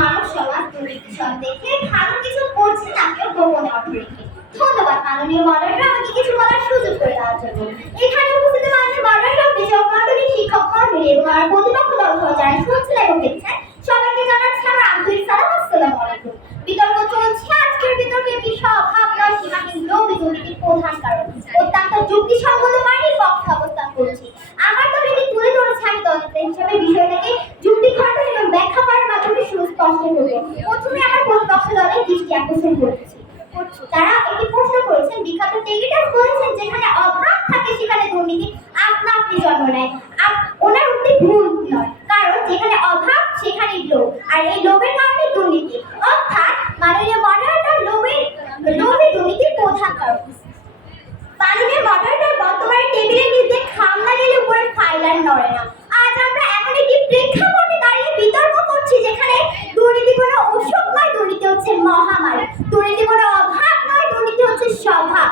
মানব সমাজ দুর্নীতি সব ভালো কিছু করছে না কেউ গোপনে অর্থ ধন্যবাদ, মাননীয় মডারেটর আমাকে কিছু বলার সুযোগ করে দেওয়ার জন্য। এখানে উপস্থিত মাননীয় মডারেটর বিজয় মন্ডলী শিক্ষক কর্মী এবং আমার প্রতিপক্ষ দল সহ শুনছেন এবং দেখছেন, সবাইকে জানাচ্ছি আমার আন্তরিক সালাম, আসসালামু আলাইকুম। বিতর্ক চলছে, আজকের বিতর্কের বিষয় ভাবনা সীমাহীন লোভ দুর্নীতির প্রধান কারণ। অত্যন্ত যুক্তিসঙ্গত মানের প্রথমে আমার প্রতিপক্ষ দলের দৃষ্টি আকর্ষণ করেছি। তারা একটি প্রশ্ন করেছেন, বিখ্যাত টেলিটাস বলেছেন, যেখানে অপরাধ থাকে, সেখানে দুর্নীতি আপনা আপনি জন্ম নেয় আপ- ওনার উক্তি ভুল নয় কারণ যেখানে অভাব সেখানে লোভ আর এই লোভের কারণে দুর্নীতি অর্থাৎ মাননীয় মডারেটর লোভের লোভই দুর্নীতির প্রধান কারণ মাননীয় মডারেটর বর্তমানে টেবিলের নিচে খামলা গেলে উপরে ফাইলার নড়ে না আজ আমরা এমন একটি প্রেক্ষাপটে দাঁড়িয়ে বিতর্ক করছি যেখানে দুর্নীতি কোনো অসুখ নয় দুর্নীতি হচ্ছে মহামারী দুর্নীতি কোনো অভাব নয় দুর্নীতি হচ্ছে স্বভাব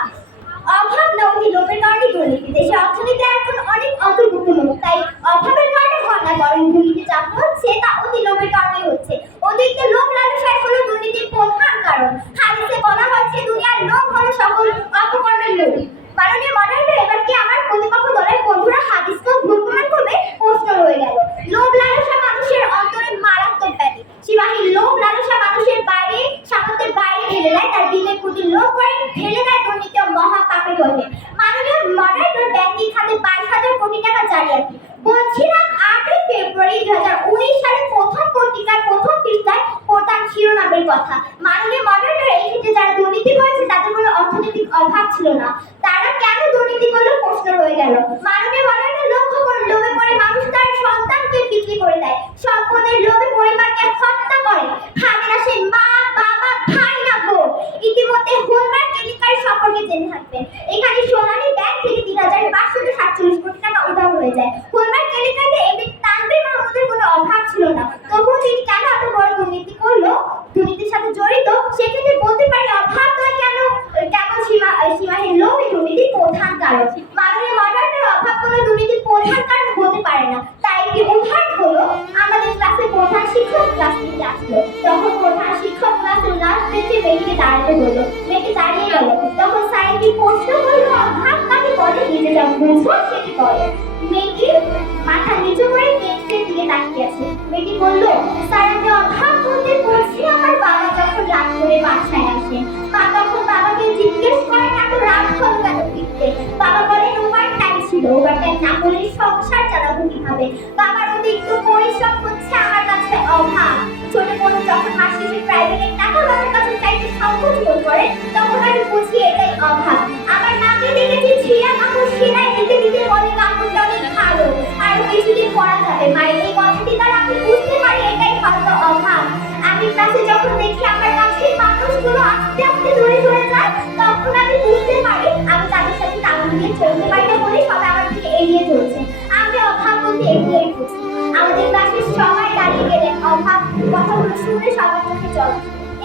অভাব না অতি লোভের কারণে দুর্নীতি দেশের অর্থনীতি এখন অনেক অন্তর্ভুক্তমূলক তাই অভাবের কারণে হয় না বরং দুর্নীতি যা হচ্ছে তা অতি লোভের কারণে হচ্ছে অতিরিক্ত লোভ লালসায় হলো দুর্নীতির প্রধান কারণ হাদিসে বলা হয়েছে দুনিয়ার লোভ হলো সকল অপকর্মের লোভ মাননীয় মডারেটর এবার কি আমার প্রতিপক্ষ দলের বন্ধুরা হাদিসকেও ভুল প্রমাণ করবে প্রশ্ন রয়ে গেল লোভ লালসা মানুষের অন্তরে মারাত্মক ব্যাধি সীমাহীন লোভ লালসা মানুষের বাইরে সামর্থ্যের বাইরে ঢেলে দেয় তার বিলের প্রতি লোভ করে ঢেলে দেয় দুর্নীতি ও মহা পাপের গল্পে মাননীয় মডারেটর ব্যাংকিং খাতে বাইশ হাজার কোটি টাকা জালিয়াতি বলছিলাম আটই ফেব্রুয়ারি দু হাজার উনিশ সালে প্রথম পত্রিকার প্রথম পৃষ্ঠায় প্রধান শিরোনামের কথা। মাননীয় মডারেটর এই ক্ষেত্রে যারা দুর্নীতি করেছে, তাদের কোনো অর্থনৈতিক অভাব ছিল না। তারা কেন দুর্নীতি করল প্রশ্ন রয়ে গেল। মাননীয় মডারেটর লক্ষ্য করুন লোভে পড়ে মানুষ তার সন্তানকে বিক্রি করে দেয় সম্পদের লোভে পরিবারকে হত্যা করে থাকে না সে মা বাবা ভাই না বোন ইতিমধ্যে হোলমার্ক কেলেঙ্কারি সম্পর্কে জেনে থাকবেন এখানে সোনালী ব্যাংক থেকে তিন হাজার পাঁচশো সাতচল্লিশ কোটি টাকা উধাও হয়ে যায়। হোলমার্ক কেলেঙ্কারিতে এমনি তানভীর মাহমুদের কোনো অভাব ছিল না। তবুও তিনি কেন এত বড় দুর্নীতি করল? দুর্নীতির সাথে জড়িত, সেক্ষেত্রে বলতে পারি অভাব নয় কেন? কেবল সীমা সীমাহীন লোক এই দুর্নীতির প্রধান কারণ। মাননীয় মডারেটের অভাব কোনো দুর্নীতির প্রধান কারণ হতে পারে না। তাই একটি উদাহরণ হলো, আমাদের ক্লাসে প্রধান শিক্ষক ক্লাস নিতে আসলো। তখন প্রধান শিক্ষক ক্লাসের লাস্ট বেঞ্চে মেয়েটিকে দাঁড়াতে হলো মেয়েটি দাঁড়িয়ে গেল তখন একটি প্রশ্ন করল, অভাব কাকে বলে? নিজে যা বুঝব সেটি বলে। মেয়েটি মাথা নিচু করে ডেস্কের দিকে তাকিয়ে আছে। মেয়েটি বলল, স্যার, আমি অভাব বলতে বলছি, আমার বাবা যখন রাত করে বাসায় আসে। মা তখন বাবাকে জিজ্ঞেস করেন, এত রাত হলো কেন ফিরতে? বাবা বলেন ওভার ছিল ওভার না করলে সংসার চালাবো কীভাবে? বাবার অতিরিক্ত পরিশ্রম হচ্ছে আমার কাছে অভাব। ছোট বোন যখন মাস শেষে প্রাইভেটের টাকা বাবার কাছে চাইতে সংকোচ বোধ করে, তখন আমি বুঝি এটাই অভাব। কথাগুলো শুনে সবার চোখে জল।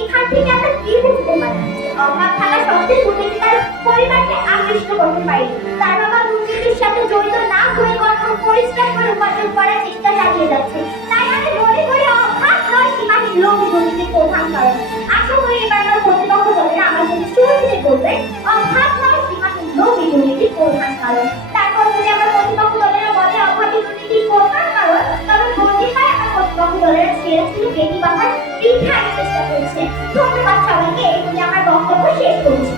এখান থেকে আমরা কি বুঝতে পারি অভাব থাকা সত্ত্বেও দুর্নীতি তার পরিবারকে আকৃষ্ট করতে পারি তার বাবা দুর্নীতির সাথে জড়িত না হয়ে কঠোর পরিশ্রম করে উপার্জন করার চেষ্টা চালিয়ে যাচ্ছে। তাই আমি মনে করি অভাব নয়, সীমাহীন লোক দুর্নীতির প্রধান কারণ। আশা করি এবার আমার প্রতিপক্ষ দলেরা আমার যদি সুরক্ষিত করবে ছেড়ে ছিল বেটি বাঁধার বৃদ্ধার চেষ্টা করেছে। ধন্যবাদ সবাইকে এই আমার বক্তব্য শেষ করছি।